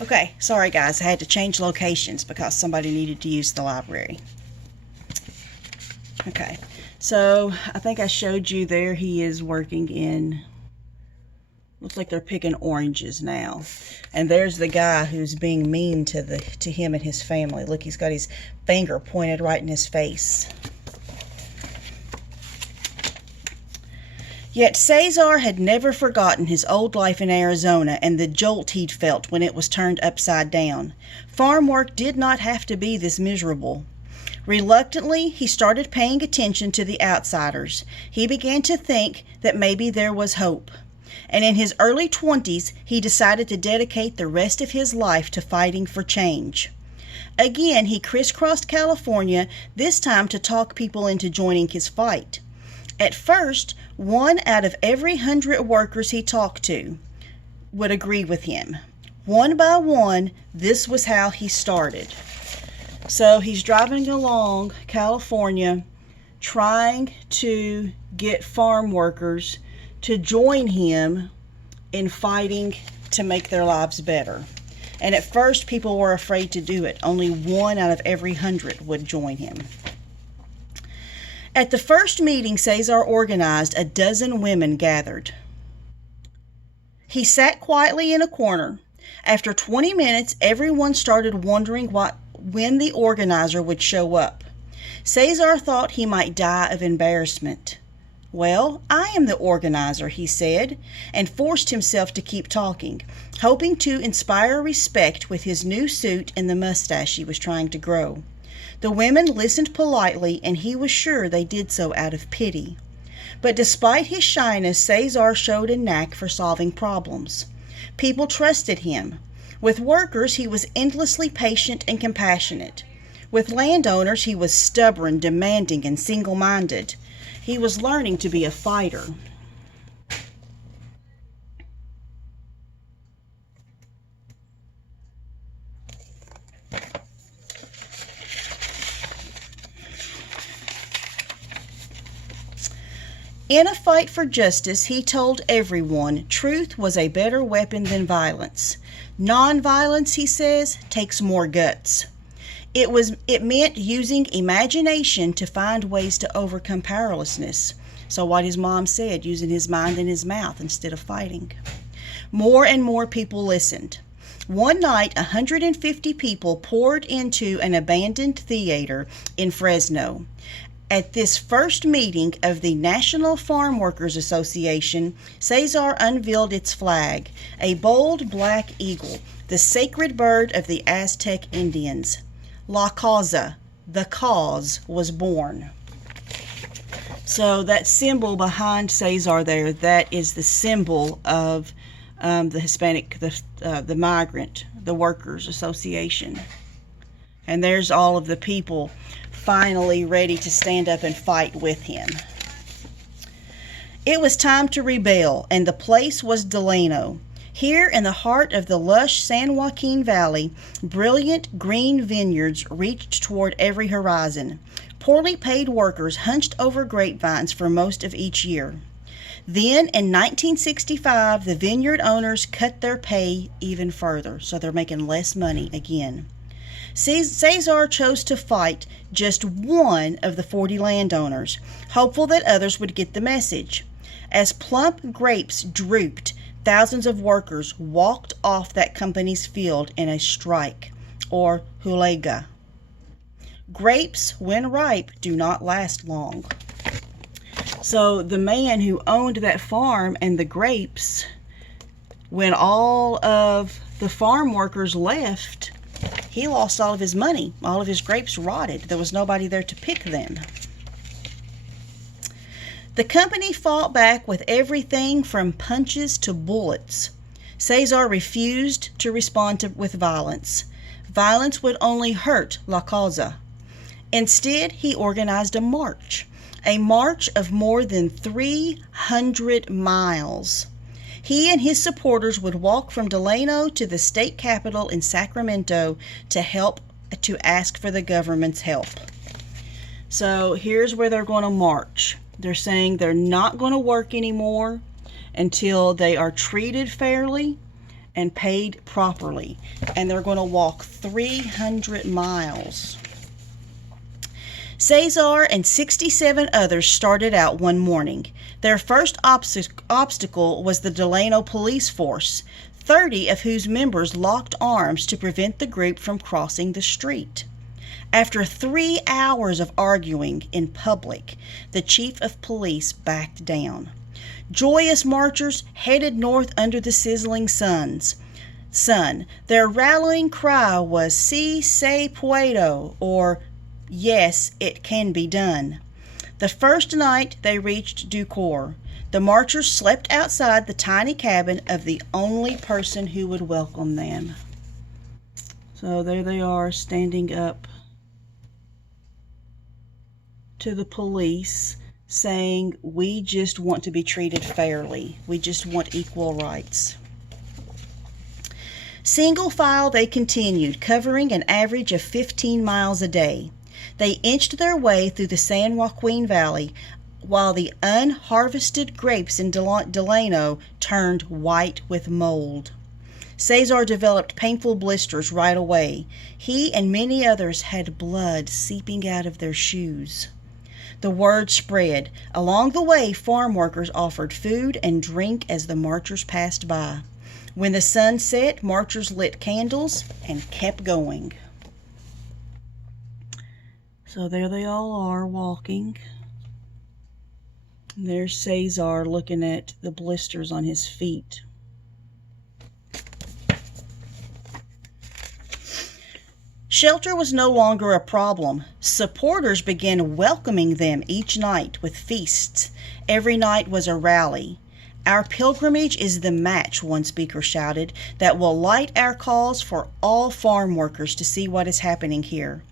Okay, sorry guys, I had to change locations because somebody needed to use the library. Okay, so I think I showed you there he is working in, looks like they're picking oranges now. And there's the guy who's being mean to him and his family. Look, he's got his finger pointed right in his face. Yet Cesar had never forgotten his old life in Arizona and the jolt he'd felt when it was turned upside down. Farm work did not have to be this miserable. Reluctantly, he started paying attention to the outsiders. He began to think that maybe there was hope. And in his early 20s, he decided to dedicate the rest of his life to fighting for change. Again, he crisscrossed California, this time to talk people into joining his fight. At first, 1 out of every 100 workers he talked to would agree with him. One by one, this was how he started. So he's driving along California, trying to get farm workers to join him in fighting to make their lives better. And at first, people were afraid to do it. Only 1 out of every 100 would join him. At the first meeting Cesar organized, a dozen women gathered. He sat quietly in a corner. After 20 minutes, everyone started wondering when the organizer would show up. Cesar thought he might die of embarrassment. "Well, I am the organizer," he said, and forced himself to keep talking, hoping to inspire respect with his new suit and the mustache he was trying to grow. The women listened politely, and he was sure they did so out of pity. But despite his shyness, Cesar showed a knack for solving problems. People trusted him. With workers, he was endlessly patient and compassionate. With landowners, he was stubborn, demanding, and single-minded. He was learning to be a fighter. In a fight for justice, he told everyone truth was a better weapon than violence. Nonviolence, he says, takes more guts. It meant using imagination to find ways to overcome powerlessness. So what his mom said, using his mind and his mouth instead of fighting. More and more people listened. One night, 150 people poured into an abandoned theater in Fresno. At this first meeting of the National Farm Workers Association, Cesar unveiled its flag, a bold black eagle, the sacred bird of the Aztec Indians. La Causa, the cause, was born. So that symbol behind Cesar there, that is the symbol of the Hispanic, the migrant, the Workers Association. And there's all of the people finally ready to stand up and fight with him. It was time to rebel, and the place was Delano. Here in the heart of the lush San Joaquin Valley, brilliant green vineyards reached toward every horizon. Poorly paid workers hunched over grapevines for most of each year. Then, in 1965, the vineyard owners cut their pay even further, so they're making less money again. Cesar chose to fight just one of the 40 landowners, hopeful that others would get the message. As plump grapes drooped, thousands of workers walked off that company's field in a strike, or huelga. Grapes, when ripe, do not last long. So the man who owned that farm and the grapes, when all of the farm workers left, he lost all of his money. All of his grapes rotted. There was nobody there to pick them. The company fought back with everything from punches to bullets. Cesar refused to respond with violence. Violence would only hurt La Causa. Instead, he organized a march of more than 300 miles. He and his supporters would walk from Delano to the state capitol in Sacramento to ask for the government's help. So here's where they're going to march. They're saying they're not going to work anymore until they are treated fairly and paid properly. And they're going to walk 300 miles. Cesar and 67 others started out one morning. Their first obstacle was the Delano police force, 30 of whose members locked arms to prevent the group from crossing the street. After 3 hours of arguing in public, the chief of police backed down. Joyous marchers headed north under the sizzling sun. Their rallying cry was "Si se puedo," or "Yes, it can be done." The first night they reached Ducor. The marchers slept outside the tiny cabin of the only person who would welcome them. So there they are, standing up to the police, saying, "We just want to be treated fairly. We just want equal rights." Single file they continued, covering an average of 15 miles a day. They inched their way through the San Joaquin Valley, while the unharvested grapes in Delano turned white with mold. Cesar developed painful blisters right away. He and many others had blood seeping out of their shoes. The word spread. Along the way, farm workers offered food and drink as the marchers passed by. When the sun set, marchers lit candles and kept going. So there they all are, walking. There's Cesar looking at the blisters on his feet. Shelter was no longer a problem. Supporters began welcoming them each night with feasts. Every night was a rally. "Our pilgrimage is the match," one speaker shouted, "that will light our cause for all farm workers to see what is happening here."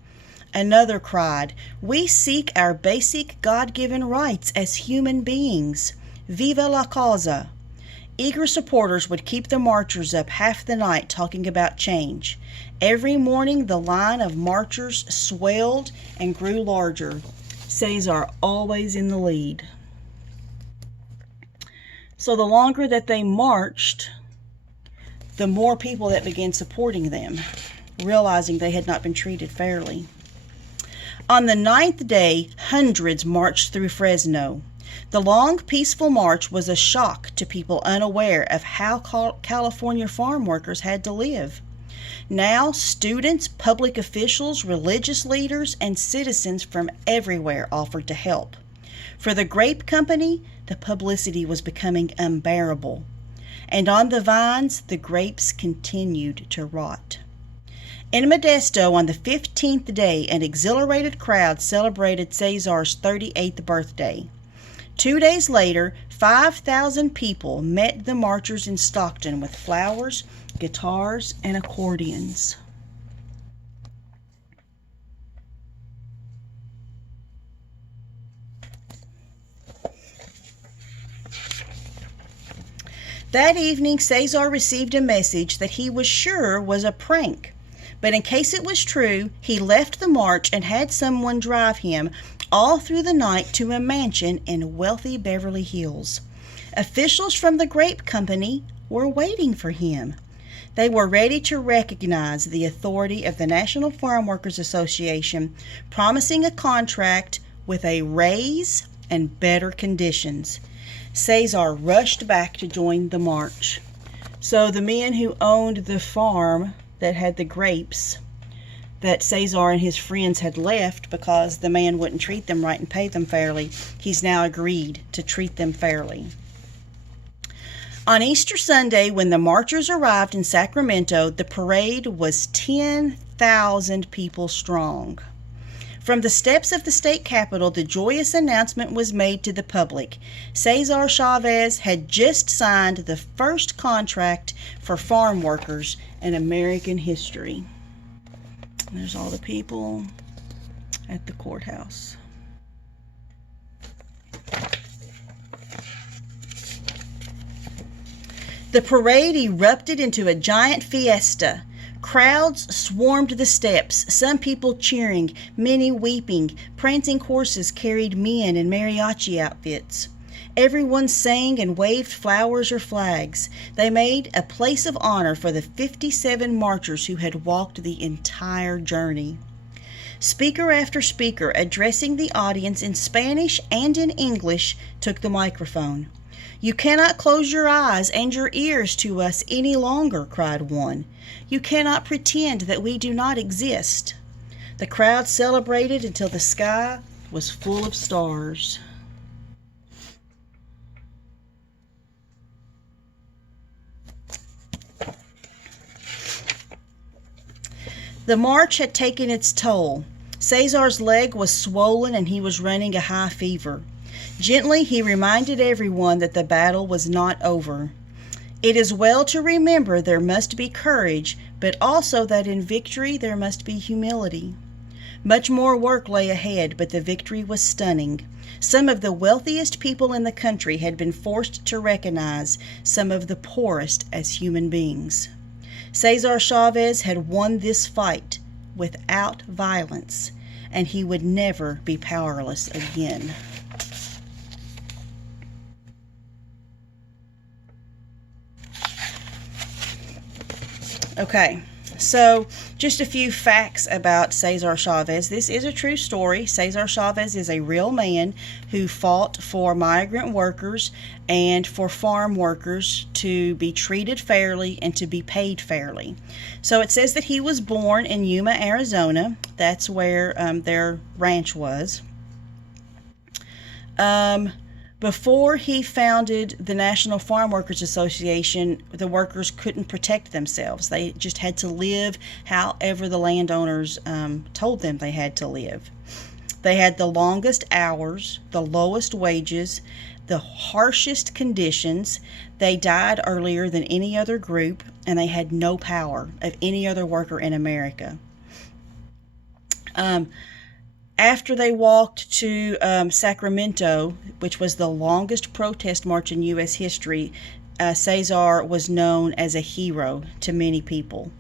Another cried, "We seek our basic God-given rights as human beings. Viva la causa!" Eager supporters would keep the marchers up half the night talking about change. Every morning the line of marchers swelled and grew larger, Cesar always in the lead. So the longer that they marched, the more people that began supporting them, realizing they had not been treated fairly. On the 9th day, hundreds marched through Fresno. The long, peaceful march was a shock to people unaware of how California farm workers had to live. Now, students, public officials, religious leaders, and citizens from everywhere offered to help. For the grape company, the publicity was becoming unbearable. And on the vines, the grapes continued to rot. In Modesto, on the 15th day, an exhilarated crowd celebrated Cesar's 38th birthday. 2 days later, 5,000 people met the marchers in Stockton with flowers, guitars, and accordions. That evening, Cesar received a message that he was sure was a prank. But in case it was true, he left the march and had someone drive him all through the night to a mansion in wealthy Beverly Hills. Officials from the grape company were waiting for him. They were ready to recognize the authority of the National Farm Workers Association, promising a contract with a raise and better conditions. Cesar rushed back to join the march. So the men who owned the farm that had the grapes that Cesar and his friends had left because the man wouldn't treat them right and pay them fairly, he's now agreed to treat them fairly. On Easter Sunday, when the marchers arrived in Sacramento, the parade was 10,000 people strong. From the steps of the state capitol, the joyous announcement was made to the public. Cesar Chavez had just signed the first contract for farm workers in American history. And there's all the people at the courthouse. The parade erupted into a giant fiesta. Crowds swarmed the steps, some people cheering, many weeping. Prancing horses carried men in mariachi outfits. Everyone sang and waved flowers or flags. They made a place of honor for the 57 marchers who had walked the entire journey. Speaker after speaker, addressing the audience in Spanish and in English, took the microphone. "You cannot close your eyes and your ears to us any longer," cried one. "You cannot pretend that we do not exist." The crowd celebrated until the sky was full of stars. The march had taken its toll. Cesar's leg was swollen and he was running a high fever. Gently, he reminded everyone that the battle was not over. It is well to remember there must be courage, but also that in victory there must be humility. Much more work lay ahead, but the victory was stunning. Some of the wealthiest people in the country had been forced to recognize some of the poorest as human beings. Cesar Chavez had won this fight without violence, and he would never be powerless again. Okay, so just a few facts about Cesar Chavez. This is a true story. Cesar Chavez is a real man who fought for migrant workers and for farm workers to be treated fairly and to be paid fairly. So it says that he was born in Yuma, Arizona. That's where their ranch was. Before he founded the National Farm Workers Association, the workers couldn't protect themselves. They just had to live however the landowners told them they had to live. They had the longest hours, the lowest wages, the harshest conditions. They died earlier than any other group, and they had no power of any other worker in America. After they walked to Sacramento, which was the longest protest march in U.S. history, Cesar was known as a hero to many people.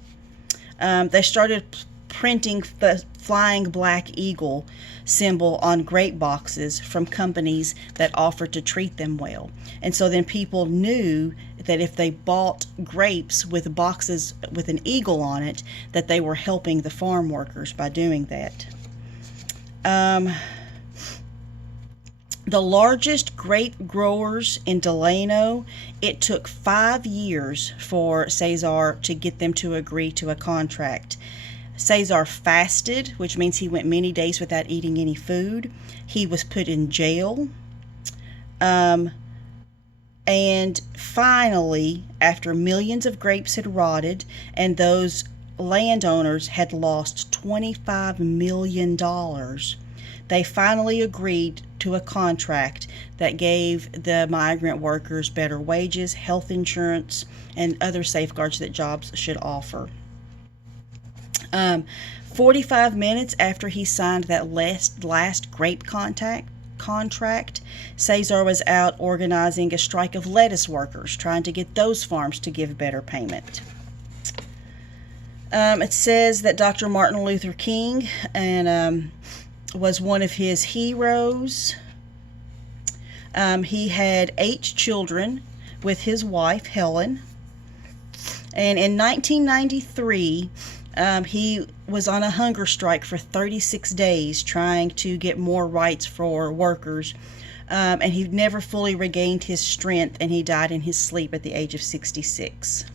They started printing the flying black eagle symbol on grape boxes from companies that offered to treat them well. And so then people knew that if they bought grapes with boxes with an eagle on it, that they were helping the farm workers by doing that. The largest grape growers in Delano, it took 5 years for Cesar to get them to agree to a contract. Cesar fasted, which means he went many days without eating any food. He was put in jail. And finally, after millions of grapes had rotted and those landowners had lost $25 million, they finally agreed to a contract that gave the migrant workers better wages, health insurance, and other safeguards that jobs should offer. 45 minutes after he signed that last grape contract, Cesar was out organizing a strike of lettuce workers, trying to get those farms to give better payment. It says that Dr. Martin Luther King was one of his heroes. He had 8 children with his wife, Helen. And in 1993, he was on a hunger strike for 36 days trying to get more rights for workers. And he never fully regained his strength, and he died in his sleep at the age of 66.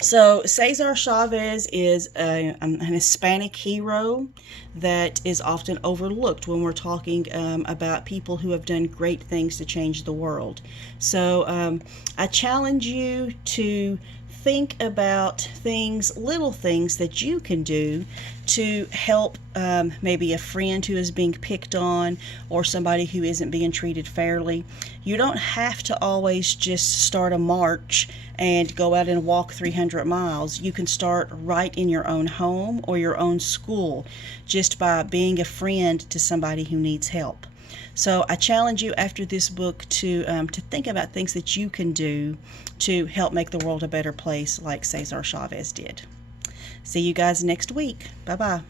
So Cesar Chavez is an Hispanic hero that is often overlooked when we're talking about people who have done great things to change the world. So I challenge you to think about things, little things that you can do to help maybe a friend who is being picked on or somebody who isn't being treated fairly. You don't have to always just start a march and go out and walk 300 miles. You can start right in your own home or your own school just by being a friend to somebody who needs help. So I challenge you after this book to think about things that you can do to help make the world a better place like Cesar Chavez did. See you guys next week. Bye-bye.